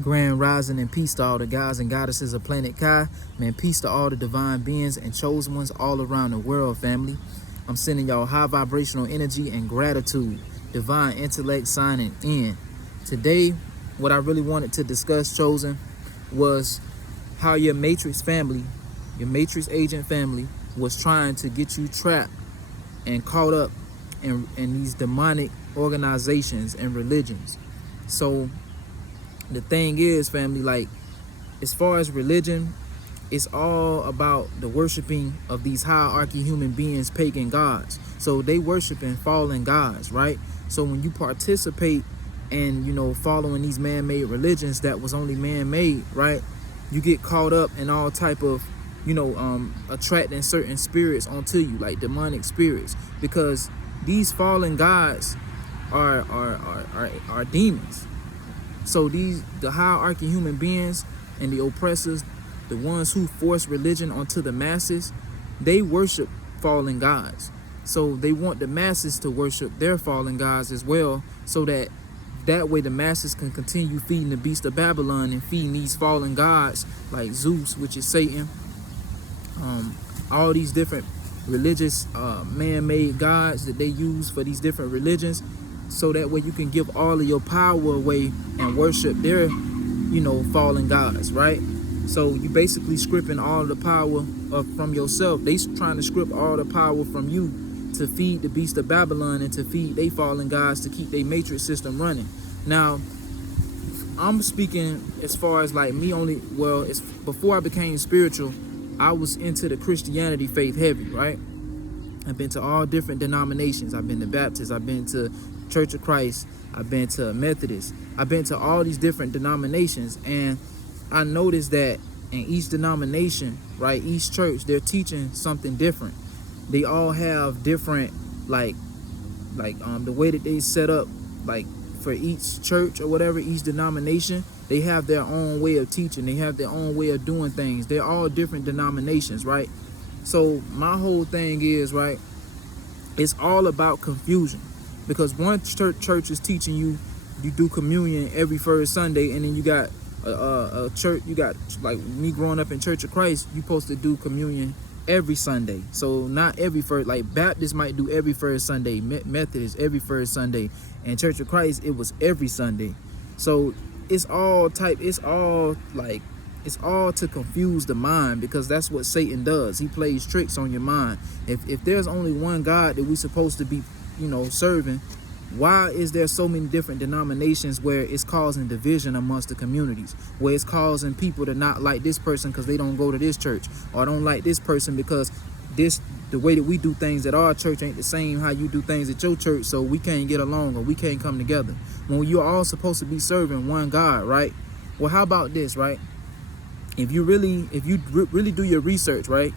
Grand rising and peace to all the gods and goddesses of planet Kai. Man, peace to all the divine beings and chosen ones all around the world, family. I'm sending y'all high vibrational energy and gratitude. Divine intellect signing in. Today, what I really wanted to discuss, chosen, was how your Matrix family, your Matrix agent family, was trying to get you trapped and caught up in these demonic organizations and religions. So the thing is, family, like, as far as religion, it's all about the worshiping of these hierarchy human beings, pagan gods. So they worshiping fallen gods, right? So when you participate in, following these man-made religions that was only man-made, right? You get caught up in all type of, attracting certain spirits onto you, like demonic spirits, because these fallen gods are demons. So the hierarchy human beings and the oppressors, the ones who force religion onto the masses, they worship fallen gods. So they want the masses to worship their fallen gods as well, so that way the masses can continue feeding the beast of Babylon and feeding these fallen gods like Zeus, which is Satan, all these different religious man-made gods that they use for these different religions. So that way you can give all of your power away and worship their, fallen gods, right? So you basically scripting all the power from yourself. They trying to script all the power from you to feed the beast of Babylon and to feed they fallen gods to keep their matrix system running. Now, I'm speaking as far as like me only, it's before I became spiritual, I was into the Christianity faith heavy, right? I've been to all different denominations. I've been to Baptist, I've been to Church of Christ, I've been to Methodist, I've been to all these different denominations, and I noticed that in each denomination, right, each church, they're teaching something different. They all have different, like the way that they set up, like for each church or whatever, each denomination, they have their own way of teaching. They have their own way of doing things. They're all different denominations, right? So my whole thing is, right, it's all about confusion. Because one church is teaching you do communion every first Sunday, and then you got a church, you got, like me growing up in Church of Christ, you supposed to do communion every Sunday. So not every first, like Baptist might do every first Sunday, Methodist every first Sunday, and Church of Christ, it was every Sunday. So it's all to confuse the mind, because that's what Satan does. He plays tricks on your mind. If there's only one God that we're supposed to be serving, why is there so many different denominations where it's causing division amongst the communities, where it's causing people to not like this person because they don't go to this church, or don't like this person because the way that we do things at our church ain't the same how you do things at your church, so we can't get along or we can't come together, when you're all supposed to be serving one God, right? Well, how about this, right? If you really do your research, right,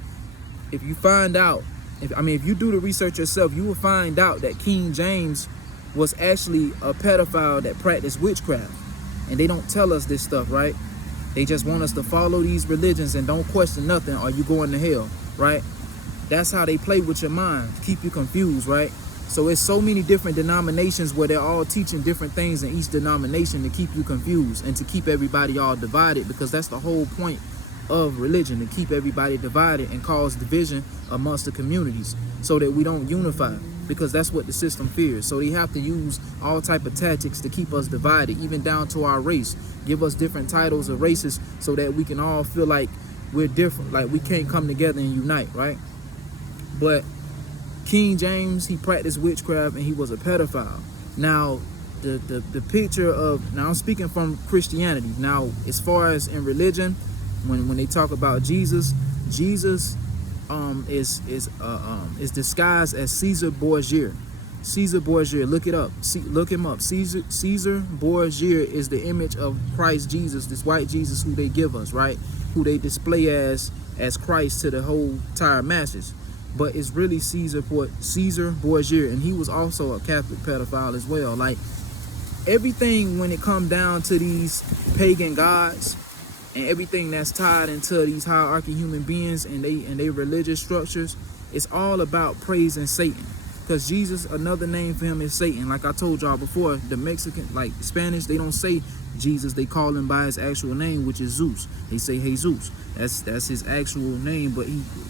if you find out, if you do the research yourself, you will find out that King James was actually a pedophile that practiced witchcraft. And they don't tell us this stuff, right? They just want us to follow these religions and don't question nothing, or you going to hell, right? That's how they play with your mind, keep you confused, right? So it's so many different denominations where they're all teaching different things in each denomination to keep you confused and to keep everybody all divided, because that's the whole point of religion, to keep everybody divided and cause division amongst the communities so that we don't unify, because that's what the system fears. So they have to use all type of tactics to keep us divided, even down to our race, give us different titles of races so that we can all feel like we're different, like we can't come together and unite, right? But King James, he practiced witchcraft and he was a pedophile. Now the picture of, now I'm speaking from Christianity. Now as far as in religion, when they talk about Jesus is disguised as Caesar Borgia. Caesar Borgia, look it up. Look him up. Caesar Borgia is the image of Christ Jesus, this white Jesus who they give us, right? Who they display as Christ to the whole entire masses. But it's really Caesar Borgia, and he was also a Catholic pedophile as well. Like, everything when it comes down to these pagan gods, and everything that's tied into these hierarchy human beings and they religious structures, it's all about praising Satan. Because Jesus, another name for him is Satan. Like I told y'all before, the Mexican, like Spanish, they don't say Jesus, they call him by his actual name, which is Zeus. They say Jesus. That's his actual name, but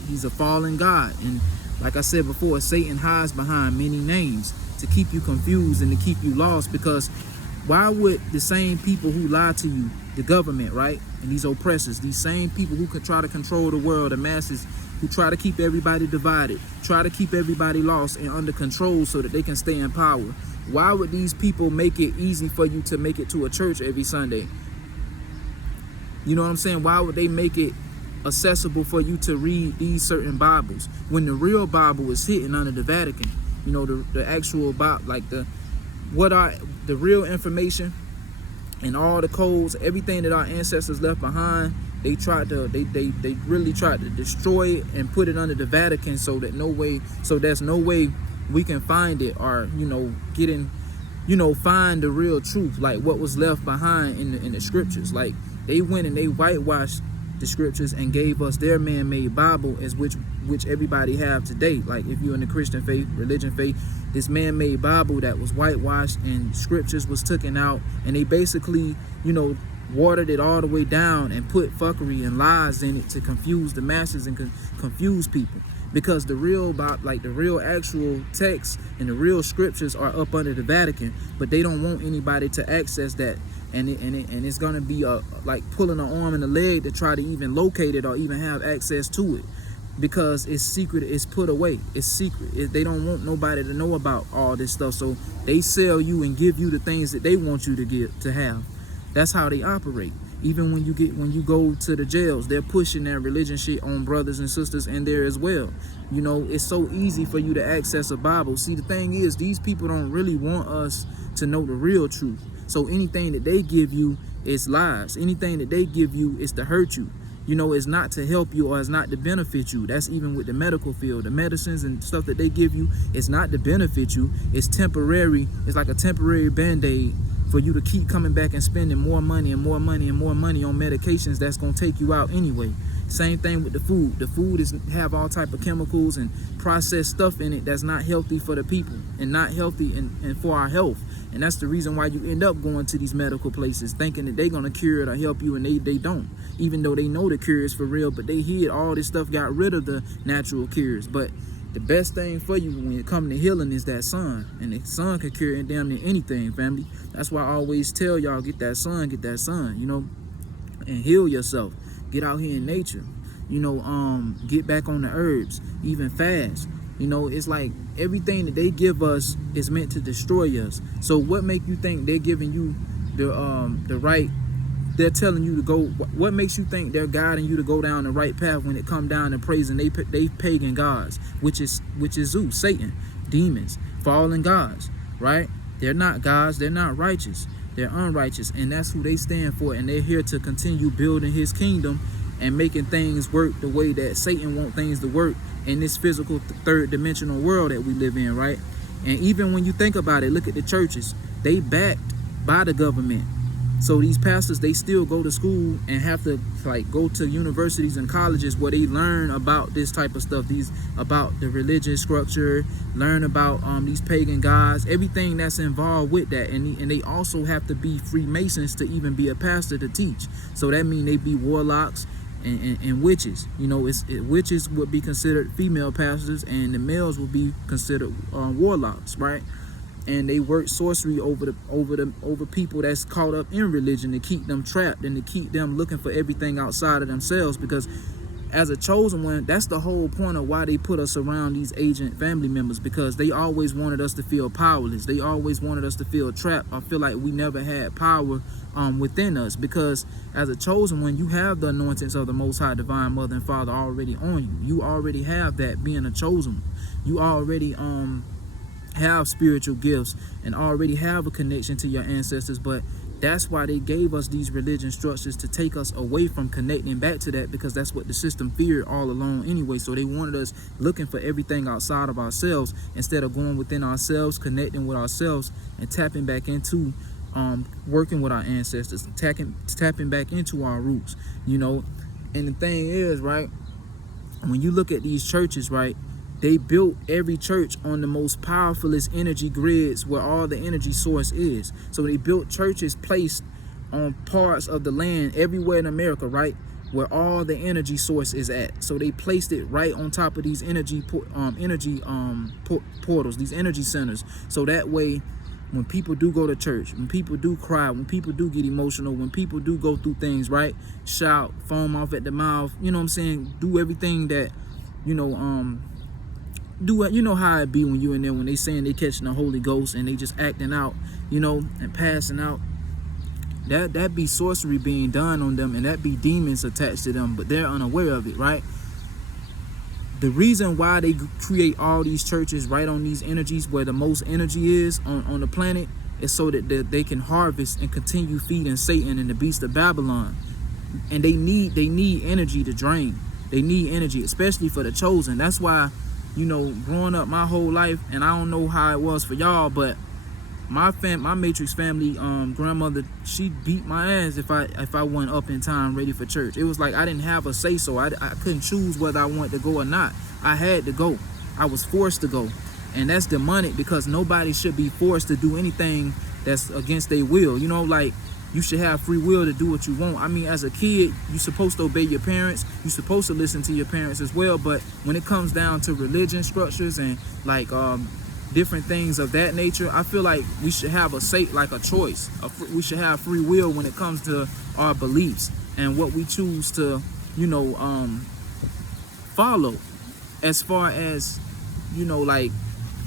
he's a fallen god. And like I said before, Satan hides behind many names to keep you confused and to keep you lost. Because why would the same people who lie to you, the government, right, and these oppressors, these same people who could try to control the world, the masses, who try to keep everybody divided, try to keep everybody lost and under control so that they can stay in power, why would these people make it easy for you to make it to a church every Sunday? You know what I'm saying? Why would they make it accessible for you to read these certain Bibles when the real Bible is hidden under the Vatican? You know, the actual Bible, like the real information and all the codes, everything that our ancestors left behind. They really tried to destroy it and put it under the Vatican so there's no way we can find it, or find the real truth, like what was left behind in the scriptures. Like they went and they whitewashed the scriptures and gave us their man-made Bible, as which everybody have today. Like if you're in the Christian faith, religion faith, this man-made Bible that was whitewashed and scriptures was taken out, and they basically watered it all the way down and put fuckery and lies in it to confuse the masses and confuse people. Because the real actual text and the real scriptures are up under the Vatican, but they don't want anybody to access that, and it's gonna be like pulling an arm and a leg to try to even locate it or even have access to it, because it's secret, it's put away, it's secret. They don't want nobody to know about all this stuff, so they sell you and give you the things that they want you to have. That's how they operate. Even when you go to the jails, they're pushing their religion shit on brothers and sisters in there as well. It's so easy for you to access a Bible. See, the thing is, these people don't really want us to know the real truth. So anything that they give you is lies. Anything that they give you is to hurt you. It's not to help you or it's not to benefit you. That's even with the medical field. The medicines and stuff that they give you, it's not to benefit you. It's temporary. It's like a temporary Band-Aid for you to keep coming back and spending more money and more money and more money on medications that's going to take you out anyway. Same thing with the food. The food have all type of chemicals and processed stuff in it that's not healthy for the people and not healthy and for our health. And that's the reason why you end up going to these medical places thinking that they're going to cure it or help you, and they don't. Even though they know the cure is for real, but they hid all this stuff, got rid of the natural cures. But the best thing for you when it comes to healing is that sun. And the sun can cure damn near anything, family. That's why I always tell y'all, get that sun, and heal yourself. Get out here in nature. Get back on the herbs, even fast. It's like everything that they give us is meant to destroy us. So what make you think they're giving you the right? They're telling you to go. What makes you think they're guiding you to go down the right path when it come down to praising they pagan gods, which is Zeus, Satan, demons, fallen gods, right? They're not gods. They're not righteous. They're unrighteous, and that's who they stand for. And they're here to continue building his kingdom and making things work the way that Satan wants things to work in this physical third dimensional world that we live in, right? And even when you think about it, look at the churches. They backed by the government. So these pastors, they still go to school and have to go to universities and colleges where they learn about this type of stuff, about the religious structure, learn about these pagan gods, everything that's involved with that. And they also have to be Freemasons to even be a pastor to teach. So that means they be warlocks and witches. Witches would be considered female pastors, and the males would be considered warlocks, right? And they work sorcery over people that's caught up in religion to keep them trapped and to keep them looking for everything outside of themselves. Because as a chosen one, that's the whole point of why they put us around these agent family members, because they always wanted us to feel powerless. They always wanted us to feel trapped. I feel like we never had power within us, because as a chosen one, you have the anointings of the Most High Divine Mother and Father already on you. You already have that, being a chosen one. You already have spiritual gifts and already have a connection to your ancestors. But that's why they gave us these religion structures, to take us away from connecting back to that, because that's what the system feared all along anyway. So they wanted us looking for everything outside of ourselves instead of going within ourselves, connecting with ourselves, and tapping back into working with our ancestors, tapping back into our roots. And the thing is, right, when you look at these churches, right, They built every church on the most powerfulest energy grids where all the energy source is. So they built churches placed on parts of the land everywhere in America, right, where all the energy source is at. So they placed it right on top of these portals, these energy centers. So that way, when people do go to church, when people do cry, when people do get emotional, when people do go through things, right, shout, foam off at the mouth, you know what I'm saying, do everything that, you know, do it, you know how it be when you in there, when they saying they catching the Holy Ghost and they just acting out, you know, and passing out. That be sorcery being done on them, and that be demons attached to them, but they're unaware of it, right? The reason why they create all these churches right on these energies where the most energy is on the planet is so that they can harvest and continue feeding Satan and the beast of Babylon. And they need energy to drain. They need energy, especially for the chosen. That's why, you know, growing up my whole life, and I don't know how it was for y'all, but my Matrix family grandmother, she beat my ass if I went up in time ready for church. It was like I didn't have a say so. I couldn't choose whether I wanted to go or not. I had to go. I was forced to go. And that's demonic, because nobody should be forced to do anything that's against their will. You know, like, you should have free will to do what you want. I mean, as a kid, you're supposed to obey your parents. You're supposed to listen to your parents as well. But when it comes down to religion structures and like different things of that nature, I feel like we should have a choice. We should have free will when it comes to our beliefs and what we choose to, you know, follow. As far as, you know, like,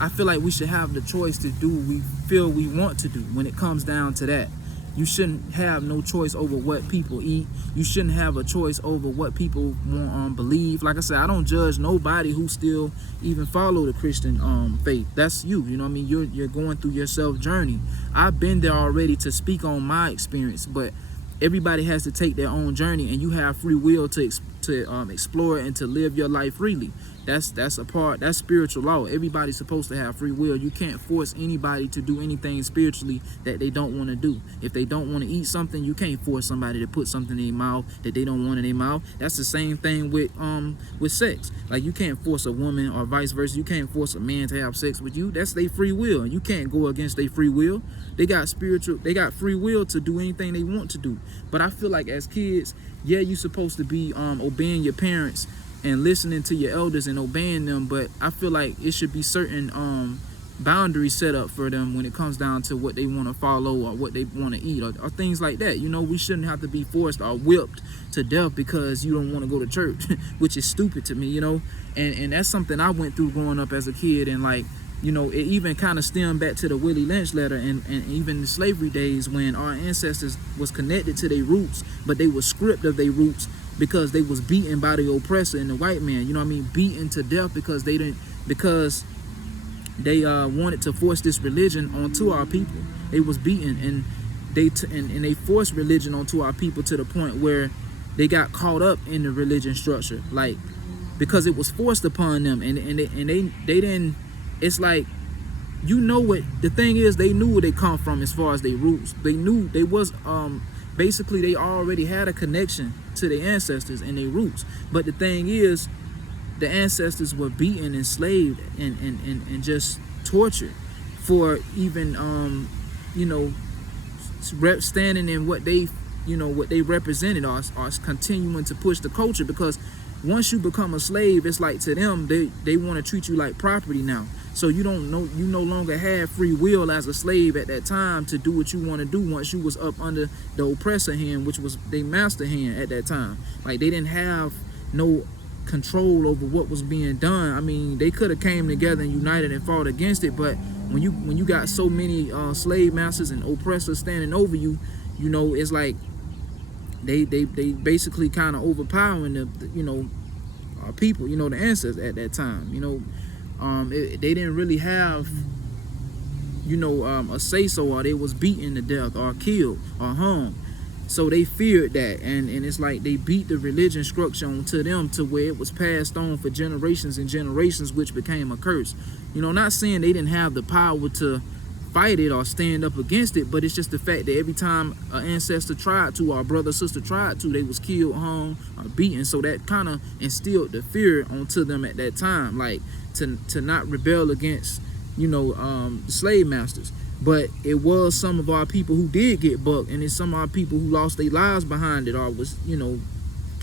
I feel like we should have the choice to do what we feel we want to do when it comes down to that. You shouldn't have no choice over what people eat. You shouldn't have a choice over what people want believe. Like I said, I don't judge nobody who still even follow the Christian faith. That's you. You know what I mean? You're going through your self journey. I've been there already to speak on my experience, but everybody has to take their own journey, and you have free will to explore and to live your life freely. That's spiritual law. Everybody's supposed to have free will. You can't force anybody to do anything spiritually that they don't want to do. If they don't want to eat something, you can't force somebody to put something in their mouth that they don't want in their mouth. That's the same thing with sex. Like, you can't force a woman, or vice versa. You can't force a man to have sex with you. That's their free will, and you can't go against their free will. They got free will to do anything they want to do. But I feel like as kids, yeah, you're supposed to be obeying your parents and listening to your elders and obeying them, but I feel like it should be certain boundaries set up for them when it comes down to what they want to follow or what they want to eat or things like that. You know, we shouldn't have to be forced or whipped to death because you don't want to go to church, which is stupid to me, you know. And that's something I went through growing up as a kid, and like, you know, it even kind of stemmed back to the Willie Lynch letter and even the slavery days when our ancestors was connected to their roots, but they were stripped of their roots because they was beaten by the oppressor and the white man, you know what I mean, beaten to death because they wanted to force this religion onto our people. They was beaten, and they forced religion onto our people to the point where they got caught up in the religion structure, like, because it was forced upon them, and they didn't. It's like, you know what the thing is, they knew where they come from as far as their roots. They knew they was basically they already had a connection to their ancestors and their roots. But the thing is, the ancestors were beaten, enslaved, and just tortured for even you know, standing in what they, you know, what they represented, or continuing to push the culture. Because once you become a slave, it's like, to them, they want to treat you like property now. So you no longer have free will as a slave at that time to do what you want to do once you was up under the oppressor hand, which was their master hand at that time. Like, they didn't have no control over what was being done. I mean, they could have came together and united and fought against it, but when you got so many slave masters and oppressors standing over you, you know, it's like they basically kind of overpowering the you know, our people, you know, the ancestors at that time, you know. They didn't really have, you know, a say-so, or they was beaten to death or killed or hung. So they feared that, and it's like they beat the religion structure onto them to where it was passed on for generations and generations, which became a curse. You know, not saying they didn't have the power to fight it or stand up against it, but it's just the fact that every time an ancestor tried to, or a brother or sister tried to, they was killed, hung, or beaten. So that kind of instilled the fear onto them at that time, like to not rebel against, you know, the slave masters. But it was some of our people who did get bucked, and it's some of our people who lost their lives behind it, or was, you know,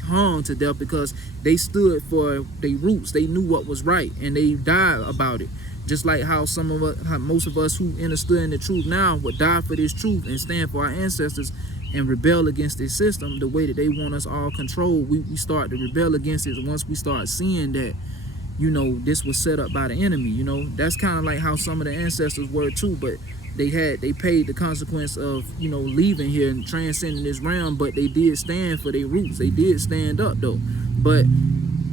hung to death because they stood for their roots. They knew what was right, and they died about it. Just like how some of us, how most of us who understood in the truth now would die for this truth and stand for our ancestors and rebel against this system, the way that they want us all controlled. We start to rebel against it once we start seeing that, you know, this was set up by the enemy. You know, that's kind of like how some of the ancestors were too, but they paid the consequence of, you know, leaving here and transcending this realm, but they did stand for their roots. They did stand up though. But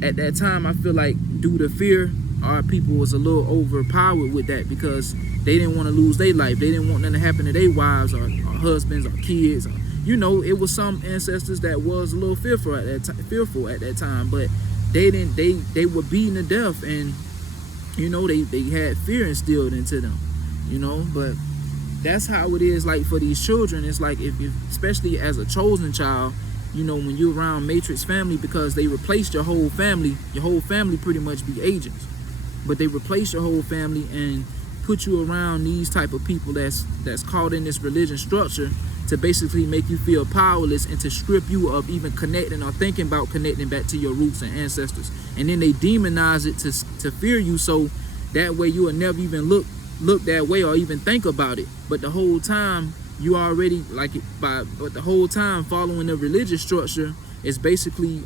at that time, I feel like due to fear, our people was a little overpowered with that, because they didn't want to lose their life. They didn't want nothing to happen to their wives or husbands or kids. Or, you know, it was some ancestors that was a little fearful at that time, but they were beaten to death, and you know, they had fear instilled into them, you know. But that's how it is, like for these children. It's like if especially as a chosen child, you know, when you're around Matrix family, because they replaced your whole family pretty much be agents, but they replace your whole family and put you around these type of people that's caught in this religion structure to basically make you feel powerless and to strip you of even connecting or thinking about connecting back to your roots and ancestors. And then they demonize it to fear you, so that way you will never even look that way or even think about it. But the whole time you already but the whole time following the religious structure is basically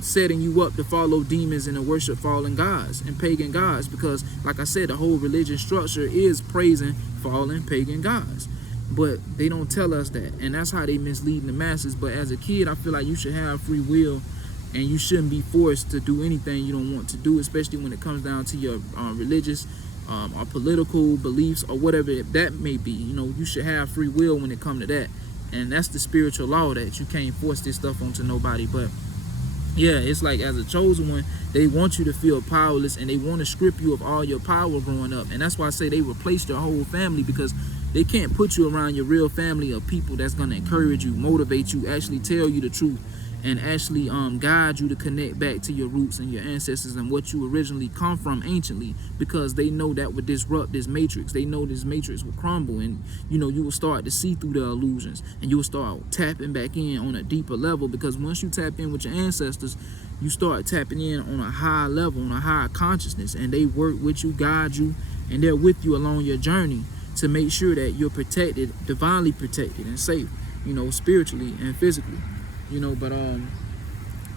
setting you up to follow demons and to worship fallen gods and pagan gods, because like I said, the whole religious structure is praising fallen pagan gods. But they don't tell us that, and that's how they mislead the masses. But as a kid, I feel like you should have free will, and you shouldn't be forced to do anything you don't want to do, especially when it comes down to your religious or political beliefs or whatever that may be. You know, you should have free will when it comes to that. And that's the spiritual law, that you can't force this stuff onto nobody. But yeah, it's like as a chosen one, they want you to feel powerless, and they want to strip you of all your power growing up. And that's why I say they replaced your whole family, because they can't put you around your real family of people that's going to encourage you, motivate you, actually tell you the truth, and actually guide you to connect back to your roots and your ancestors and what you originally come from anciently, because they know that would disrupt this matrix. They know this matrix will crumble, and you know, you will start to see through the illusions, and you will start tapping back in on a deeper level, because once you tap in with your ancestors, you start tapping in on a high level, on a higher consciousness, and they work with you, guide you, and they're with you along your journey to make sure that you're protected, divinely protected and safe, you know, spiritually and physically. You know, but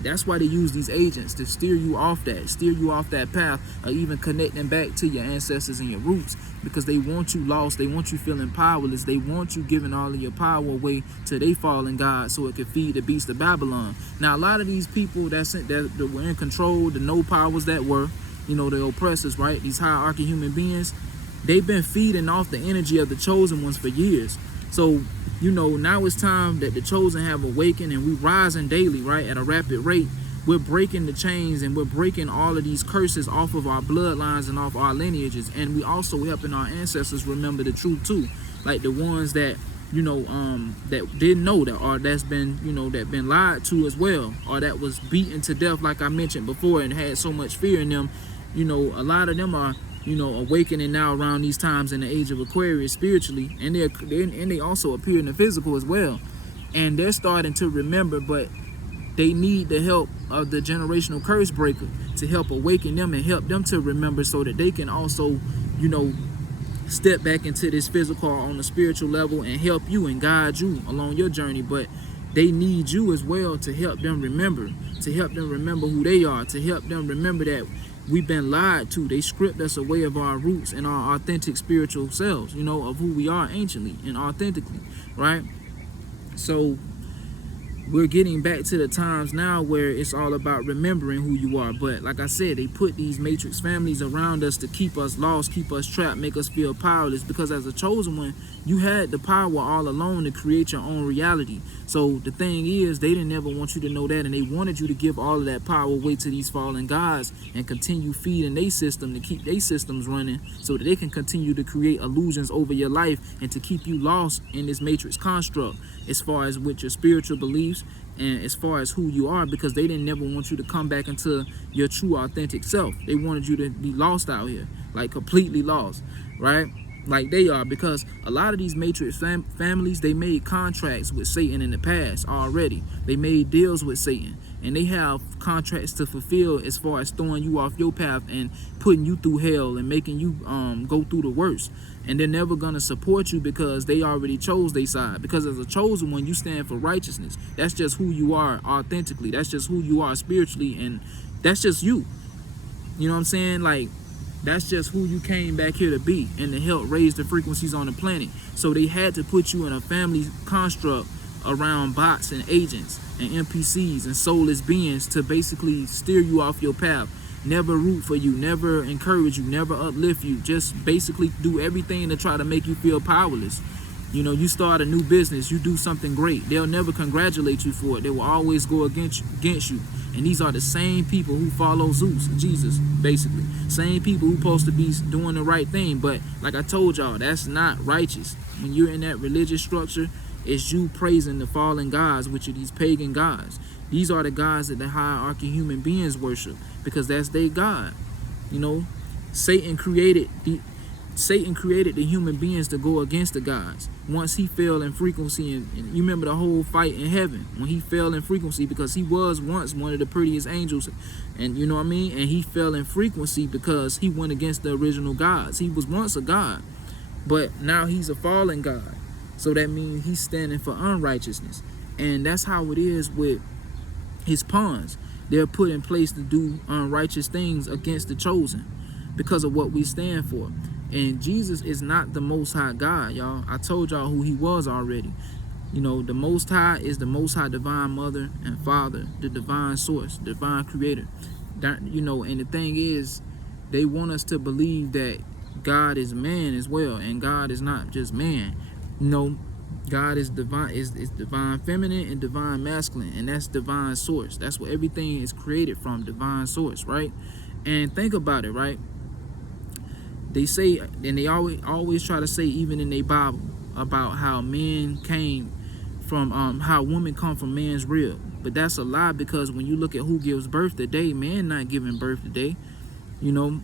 that's why they use these agents to steer you off that path, or even connecting back to your ancestors and your roots, because they want you lost, they want you feeling powerless, they want you giving all of your power away to they fallen god so it could feed the beast of Babylon. Now a lot of these people that were in control, the no powers that were, you know, the oppressors, right, these hierarchy human beings, they've been feeding off the energy of the chosen ones for years. So, you know, now it's time that the chosen have awakened, and we rising daily, right, at a rapid rate. We're breaking the chains, and we're breaking all of these curses off of our bloodlines and off our lineages. And we also helping our ancestors remember the truth too, like the ones that, you know, that didn't know that, or that's been, you know, that been lied to as well, or that was beaten to death, like I mentioned before, and had so much fear in them. You know, a lot of them are, you know, awakening now around these times in the age of Aquarius spiritually, and they also appear in the physical as well, and they're starting to remember, but they need the help of the generational curse breaker to help awaken them and help them to remember, so that they can also, you know, step back into this physical on the spiritual level and help you and guide you along your journey. But they need you as well to help them remember who they are, to help them remember that we've been lied to. They stripped us away of our roots and our authentic spiritual selves, you know, of who we are anciently and authentically, right? So we're getting back to the times now where it's all about remembering who you are. But like I said, they put these matrix families around us to keep us lost, keep us trapped, make us feel powerless, because as a chosen one, you had the power all alone to create your own reality. So the thing is, they didn't ever want you to know that, and they wanted you to give all of that power away to these fallen gods and continue feeding their system to keep their systems running, so that they can continue to create illusions over your life and to keep you lost in this matrix construct as far as with your spiritual beliefs and as far as who you are, because they didn't never want you to come back into your true authentic self. They wanted you to be lost out here, like completely lost, right? Like they are, because a lot of these matrix families, they made contracts with Satan in the past already. They made deals with Satan, and they have contracts to fulfill as far as throwing you off your path and putting you through hell and making you go through the worst. And they're never gonna support you because they already chose their side. Because as a chosen one, you stand for righteousness. That's just who you are authentically. That's just who you are spiritually, and that's just you. You know what I'm saying? Like, that's just who you came back here to be and to help raise the frequencies on the planet. So they had to put you in a family construct around bots and agents and NPCs and soulless beings to basically steer you off your path. Never root for you, never encourage you, never uplift you. Just basically do everything to try to make you feel powerless. You know, you start a new business, you do something great, they'll never congratulate you for it. They will always go against you. And these are the same people who follow Zeus, Jesus, basically. Same people who supposed to be doing the right thing. But like I told y'all, that's not righteous. When you're in that religious structure, it's you praising the fallen gods, which are these pagan gods. These are the gods that the hierarchy human beings worship, because that's their God. You know, Satan created the human beings to go against the gods. Once he fell in frequency, and you remember the whole fight in heaven when he fell in frequency, because he was once one of the prettiest angels, and you know what I mean, and he fell in frequency because he went against the original gods. He was once a god, but now he's a fallen god, so that means he's standing for unrighteousness. And that's how it is with his pawns. They're put in place to do unrighteous things against the chosen because of what we stand for. And Jesus is not the Most High God, y'all. I told y'all who he was already. You know, the Most High is the Most High divine mother and father, the divine source, divine creator. You know, and the thing is, they want us to believe that God is man as well, and God is not just man. You know, God is divine, is divine feminine and divine masculine, and that's divine source. That's what everything is created from, divine source, right? And think about it, right? They say, and they always try to say, even in their Bible, about how men came from, how women come from man's rib. But that's a lie, because when you look at who gives birth today, man not giving birth today, you know.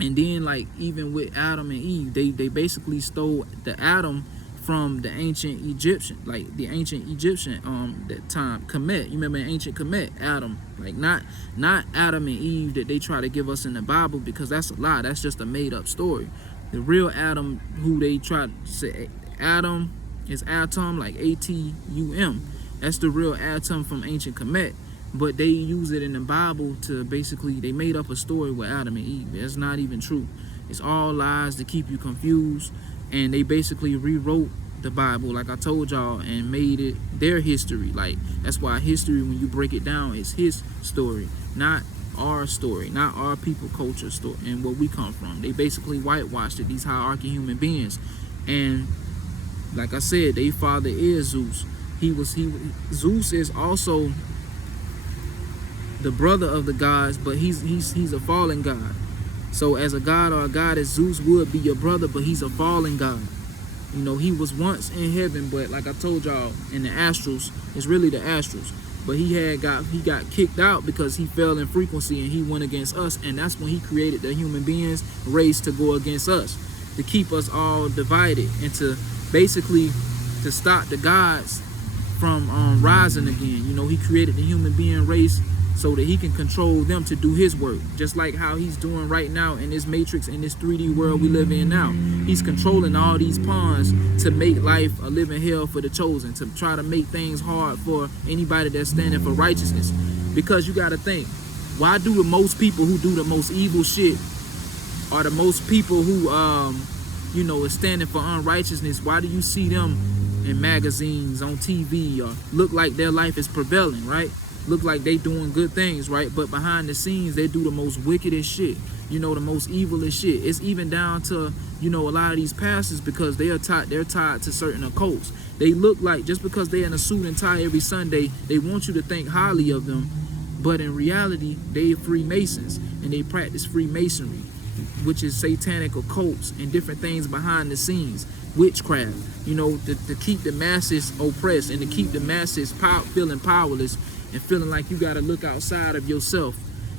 And then, like, even with Adam and Eve, they basically stole the Adam from the ancient Egyptian, like the ancient Egyptian that time, Kemet. You remember ancient Kemet, Adam, like not Adam and Eve that they try to give us in the Bible, because that's a lie. That's just a made up story. The real Adam, who they try to say Adam is Atom, like Atum. That's the real Atom from ancient Kemet. But they use it in the Bible to basically, they made up a story with Adam and Eve. That's not even true. It's all lies to keep you confused. And they basically rewrote the Bible, like I told y'all, and made it their history. Like, that's why history, when you break it down, is his story, not our story, not our people culture story and what we come from. They basically whitewashed it, these hierarchy human beings. And like I said, their father is Zeus. Zeus is also the brother of the gods, but he's a fallen god. So as a god or a goddess, Zeus would be your brother, but he's a fallen god. You know, he was once in heaven, but like I told y'all, in the astrals, it's really the astrals. But he got kicked out because he fell in frequency and he went against us. And that's when he created the human beings race to go against us, to keep us all divided, and to basically to stop the gods from rising again. You know, he created the human being race so that he can control them to do his work, just like how he's doing right now in this matrix, in this 3D world we live in now. He's controlling all these pawns to make life a living hell for the chosen, to try to make things hard for anybody that's standing for righteousness. Because you got to think, why do the most people who do the most evil shit, are the most people who you know, is standing for unrighteousness, why do you see them in magazines, on TV, or look like their life is prevailing, right? Look like they doing good things, right? But behind the scenes, they do the most wickedest shit, you know, the most evilest shit. It's even down to, you know, a lot of these pastors, because they're tied to certain occults. They look like, just because they're in a suit and tie every Sunday, they want you to think highly of them. But in reality, they're Freemasons, and they practice Freemasonry, which is satanic occults and different things behind the scenes, witchcraft, you know, to keep the masses oppressed and to keep the masses feeling powerless and feeling like you got to look outside of yourself,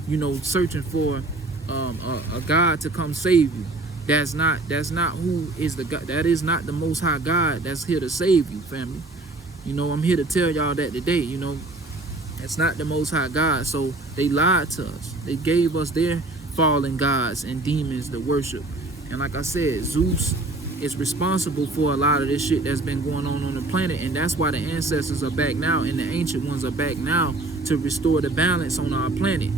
you know, searching for a God to come save you. That's not who is the God. That is not the Most High God that's here to save you, family. You know, I'm here to tell y'all that today. You know, it's not the Most High God. So they lied to us. They gave us their fallen gods and demons to worship. And like I said, Zeus is responsible for a lot of this shit that's been going on the planet, and that's why the ancestors are back now and the ancient ones are back now to restore the balance on our planet,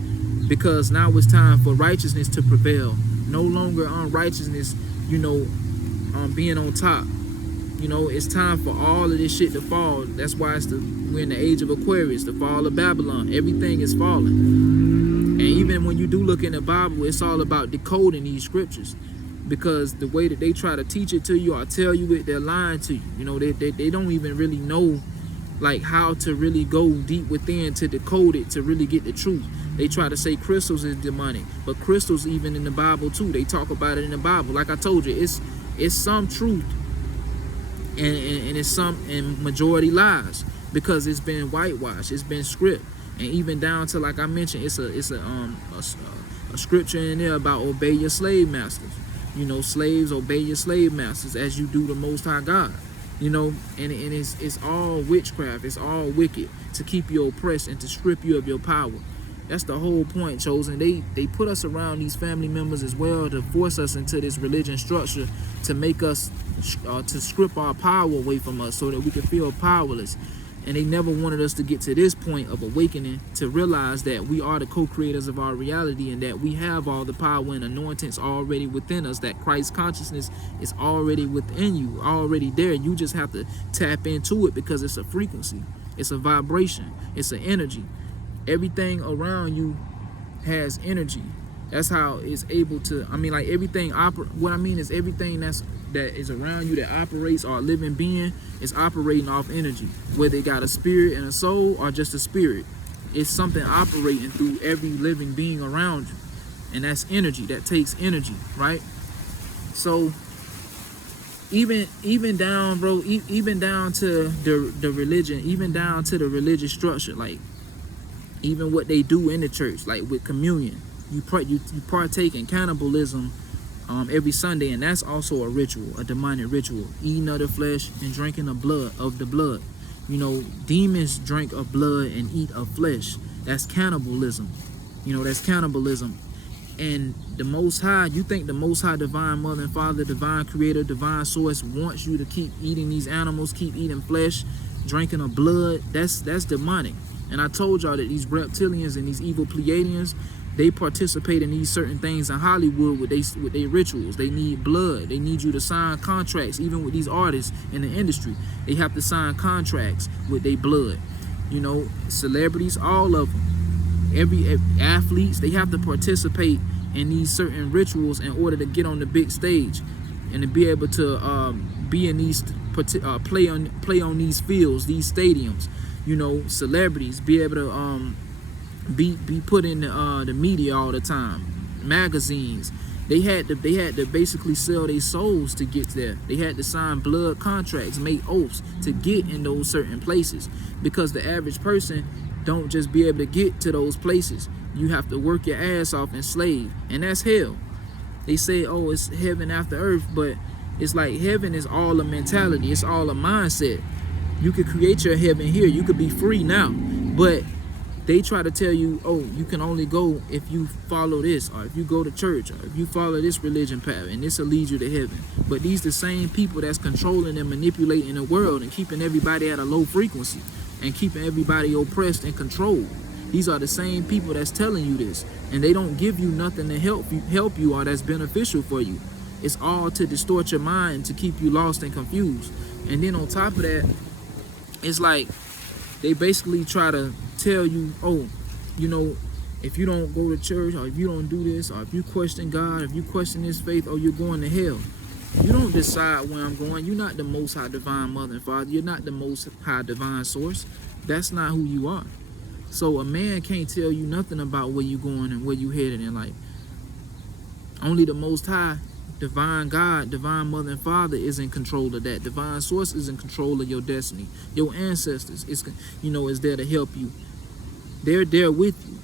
because now it's time for righteousness to prevail. No longer unrighteousness, you know, being on top. You know, it's time for all of this shit to fall. That's why we're in the age of Aquarius, the fall of Babylon. Everything is falling. And even when you do look in the Bible, it's all about decoding these scriptures, because the way that they try to teach it to you or tell you it, they're lying to you. You know, they don't even really know like how to really go deep within to decode it, to really get the truth. They try to say crystals is demonic, but crystals even in the Bible too. They talk about it in the Bible. Like I told you, it's some truth and it's some in majority lies, because it's been whitewashed, it's been script, and even down to, like I mentioned, it's a scripture in there about obey your slave masters. You know, slaves, obey your slave masters as you do the Most High God. You know, and it's all witchcraft. It's all wicked to keep you oppressed and to strip you of your power. That's the whole point, Chosen. They put us around these family members as well to force us into this religion structure, to make us, to strip our power away from us so that we can feel powerless. And they never wanted us to get to this point of awakening, to realize that we are the co-creators of our reality and that we have all the power and anointings already within us, that Christ consciousness is already within you, already there. You just have to tap into it, because it's a frequency, it's a vibration, it's an energy. Everything around you has energy. That's how it's able to, I mean, like everything, what I mean is everything that is around you that operates, or a living being, is operating off energy. Whether it got a spirit and a soul or just a spirit, it's something operating through every living being around you. And that's energy. That takes energy, right? So even down, bro, even down to the religion, even down to the religious structure, like even what they do in the church, like with communion, you partake in cannibalism every Sunday, and that's also a ritual, a demonic ritual, eating of the flesh and drinking of the blood. You know, demons drink of blood and eat of flesh. That's cannibalism. You know, that's cannibalism. And the Most High, you think the Most High, divine mother and father, divine creator, divine source wants you to keep eating these animals, keep eating flesh, drinking of blood? That's demonic. And I told y'all that these reptilians and these evil Pleiadians, they participate in these certain things in Hollywood with their rituals. They need blood. They need you to sign contracts. Even with these artists in the industry, they have to sign contracts with their blood. You know, celebrities, all of them, every athletes, they have to participate in these certain rituals in order to get on the big stage and to be able to be in these play on these fields, these stadiums. You know, celebrities be able to be put in the media all the time, magazines. They had to basically sell their souls to get there. They had to sign blood contracts, make oaths to get in those certain places, because the average person don't just be able to get to those places. You have to work your ass off and slave, and that's hell. They say, oh, it's heaven after earth, but it's like heaven is all a mentality. It's all a mindset. You could create your heaven here. You could be free now, but they try to tell you, oh, you can only go if you follow this, or if you go to church, or if you follow this religion path, and this will lead you to heaven. But these the same people that's controlling and manipulating the world and keeping everybody at a low frequency and keeping everybody oppressed and controlled. These are the same people that's telling you this, and they don't give you nothing to help you or that's beneficial for you. It's all to distort your mind and to keep you lost and confused. And then on top of that, it's like they basically try to tell you, oh, you know, if you don't go to church, or if you don't do this, or if you question God, if you question his faith, or you're going to hell. You don't decide where I'm going. You're not the most high divine mother and father. You're not the most high divine source. That's not who you are. So a man can't tell you nothing about where you're going and where you're headed in life. Only the most high divine God, divine mother and father is in control of that. Divine source is in control of your destiny. Your ancestors is there to help you. They're there with you.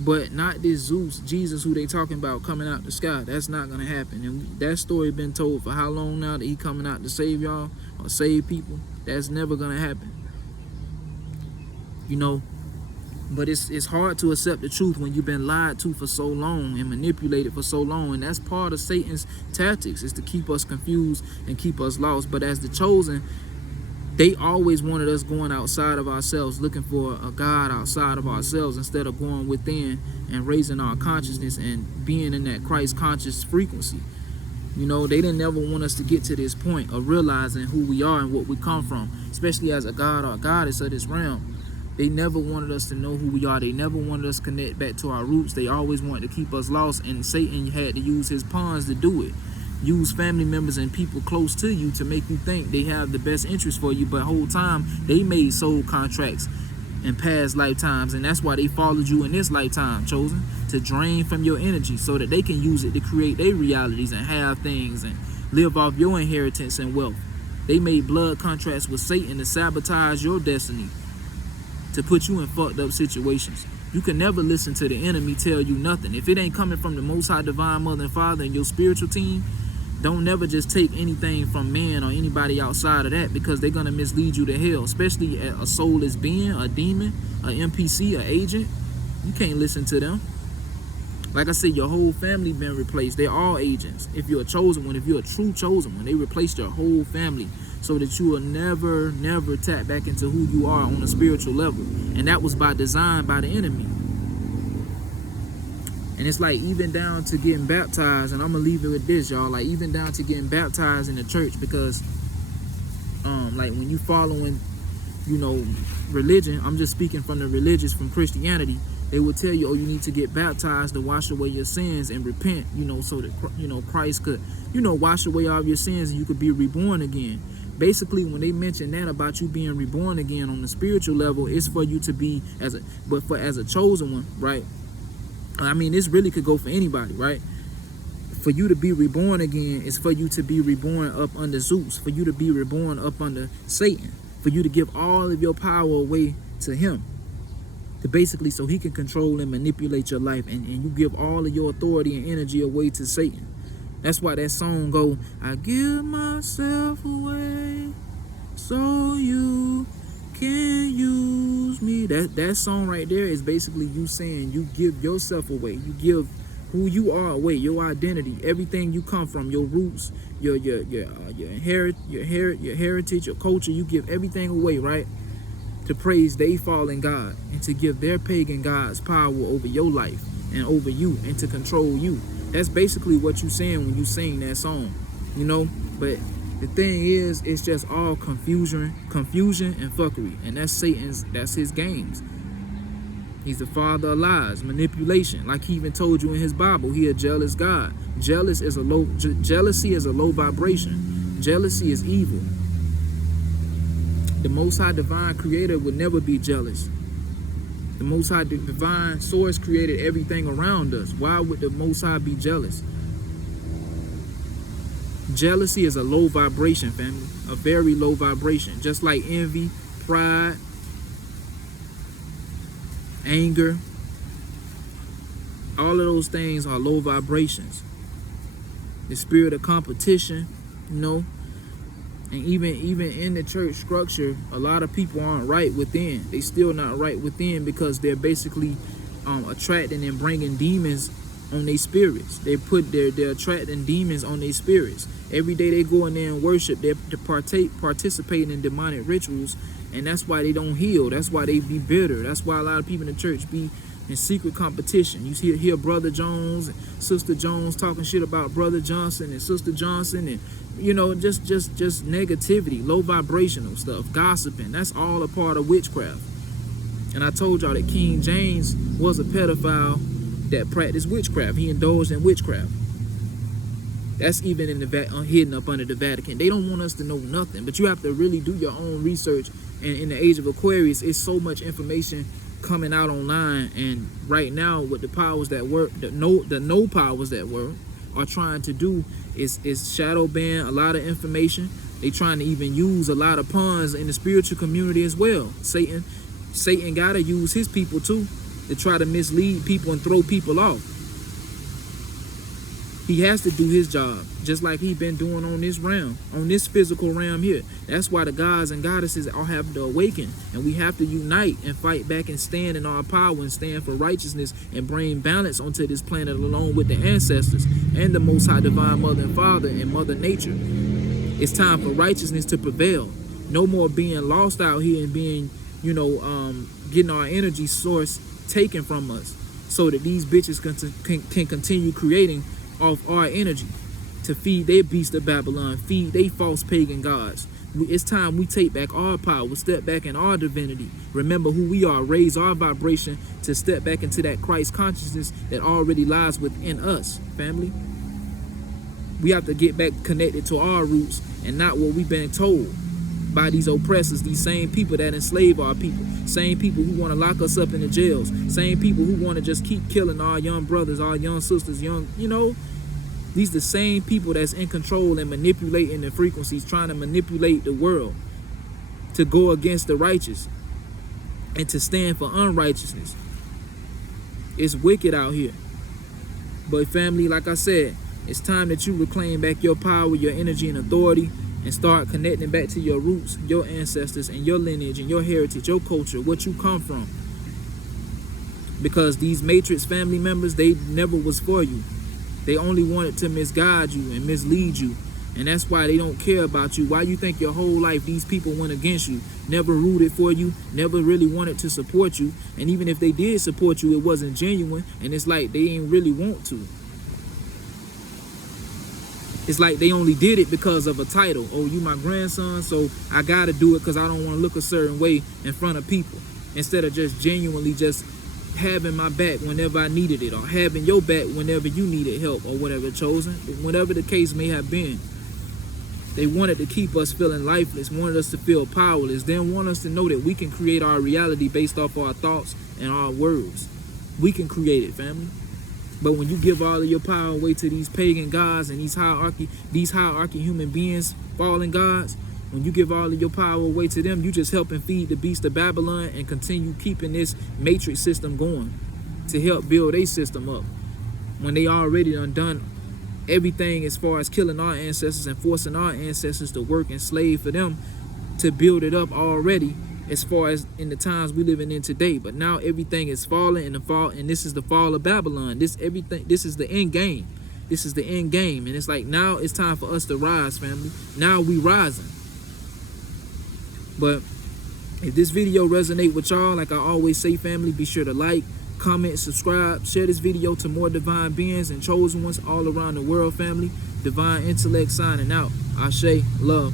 But not this Zeus, Jesus, who they talking about coming out the sky. That's not going to happen. And that story been told for how long now, that he coming out to save y'all or save people? That's never going to happen. You know, but it's hard to accept the truth when you've been lied to for so long and manipulated for so long. And that's part of Satan's tactics, is to keep us confused and keep us lost. But as the chosen, they always wanted us going outside of ourselves, looking for a God outside of ourselves, instead of going within and raising our consciousness and being in that Christ conscious frequency. You know, they didn't ever want us to get to this point of realizing who we are and what we come from, especially as a God or a goddess of this realm. They never wanted us to know who we are. They never wanted us to connect back to our roots. They always wanted to keep us lost, and Satan had to use his pawns to do it. Use family members and people close to you to make you think they have the best interest for you, but whole time they made soul contracts in past lifetimes, and that's why they followed you in this lifetime, chosen, to drain from your energy so that they can use it to create their realities and have things and live off your inheritance and wealth. They made blood contracts with Satan to sabotage your destiny, to put you in fucked up situations. You can never listen to the enemy tell you nothing. If it ain't coming from the Most High Divine Mother and Father and your spiritual team, don't never just take anything from man or anybody outside of that, because they're going to mislead you to hell, especially a soulless being, a demon, an NPC, an agent. You can't listen to them. Like I said, your whole family been replaced. They're all agents. If you're a chosen one, if you're a true chosen one, they replaced your whole family so that you will never, never tap back into who you are on a spiritual level. And that was by design by the enemy. And it's like even down to getting baptized, and I'm going to leave it with this, y'all, like even down to getting baptized in the church, because like when you following, you know, religion, I'm just speaking from the religious, from Christianity, they will tell you, oh, you need to get baptized to wash away your sins and repent, you know, so that, you know, Christ could, you know, wash away all of your sins and you could be reborn again. Basically, when they mention that about you being reborn again on the spiritual level, it's for you to be as a chosen one, right? I mean, this really could go for anybody, right? For you to be reborn again is for you to be reborn up under Zeus, for you to be reborn up under Satan, for you to give all of your power away to him, to basically so he can control and manipulate your life, and you give all of your authority and energy away to Satan. That's why that song go, I give myself away so you can use me. That song right there is basically you saying you give yourself away. You give who you are away, your identity, everything you come from, your roots, your heritage, your culture. You give everything away, right? To praise they fallen God and to give their pagan gods power over your life and over you and to control you. That's basically what you saying when you sing that song, you know. But the thing is, it's just all confusion and fuckery, and that's his games. He's the father of lies, manipulation. Like he even told you in his Bible, he a jealous God. Jealousy is a low vibration. Jealousy is evil. The Most High Divine Creator would never be jealous. The Most High Divine Source created everything around us. Why would the Most High be jealous? Jealousy is a low vibration, family. A very low vibration. Just like envy, pride, anger. All of those things are low vibrations. The spirit of competition, you know. And even in the church structure, a lot of people aren't right within. They still not right within because they're basically attracting and bringing demons on their spirits. They're attracting demons on their spirits. Every day they go in there and worship, they're participating in demonic rituals, and that's why they don't heal. That's why they be bitter. That's why a lot of people in the church be in secret competition. You hear Brother Jones and Sister Jones talking shit about Brother Johnson and Sister Johnson, and you know, just negativity, low vibrational stuff, gossiping. That's all a part of witchcraft. And I told y'all that King James was a pedophile that practiced witchcraft. He indulged in witchcraft. That's even in the hidden up under the Vatican. They don't want us to know nothing, but you have to really do your own research. And in the age of Aquarius, it's so much information coming out online. And right now, what the powers that work, the no powers that work, are trying to do is shadow ban a lot of information. They trying to even use a lot of pawns in the spiritual community as well. Satan gotta use his people too to try to mislead people and throw people off. He has to do his job, just like he been doing on this realm, on this physical realm here. That's why the gods and goddesses all have to awaken, and we have to unite and fight back and stand in our power and stand for righteousness and bring balance onto this planet along with the ancestors and the Most High Divine Mother and Father and Mother Nature. It's time for righteousness to prevail. No more being lost out here and being, you know, getting our energy source taken from us, so that these bitches can continue creating off our energy to feed their beast of Babylon, feed their false pagan gods. It's time we take back our power, step back in our divinity, remember who we are, raise our vibration to step back into that Christ consciousness that already lies within us, family. We have to get back connected to our roots and not what we've been told by these oppressors, these same people that enslave our people, same people who want to lock us up in the jails, same people who want to just keep killing our young brothers, our young sisters, these the same people that's in control and manipulating the frequencies, trying to manipulate the world to go against the righteous and to stand for unrighteousness. It's wicked out here. But family, like I said, it's time that you reclaim back your power, your energy, and authority, and start connecting back to your roots, your ancestors, and your lineage, and your heritage, your culture, what you come from. Because these Matrix family members, they never was for you. They only wanted to misguide you and mislead you. And that's why they don't care about you. Why you think your whole life these people went against you, never rooted for you, never really wanted to support you. And even if they did support you, it wasn't genuine. And it's like they ain't really want to. It's like they only did it because of a title. Oh, you my grandson, so I gotta do it because I don't want to look a certain way in front of people. Instead of just genuinely just having my back whenever I needed it, or having your back whenever you needed help, or whatever, chosen, whatever the case may have been. They wanted to keep us feeling lifeless, wanted us to feel powerless, then want us to know that we can create our reality based off our thoughts and our words. We can create it, family. But when you give all of your power away to these pagan gods and these hierarchy human beings, fallen gods, when you give all of your power away to them, you just helping feed the beast of Babylon and continue keeping this matrix system going to help build a system up. When they already done everything as far as killing our ancestors and forcing our ancestors to work and slave for them to build it up already, as far as in the times we living in today. But now everything is falling in the fall, and this is the fall of Babylon. This is the end game. This is the end game. And it's like now it's time for us to rise, family. Now we rising. But if this video resonate with y'all, like I always say, family, be sure to like, comment, subscribe, share this video to more divine beings and chosen ones all around the world, family. Divine Intellect signing out. Ashe, love.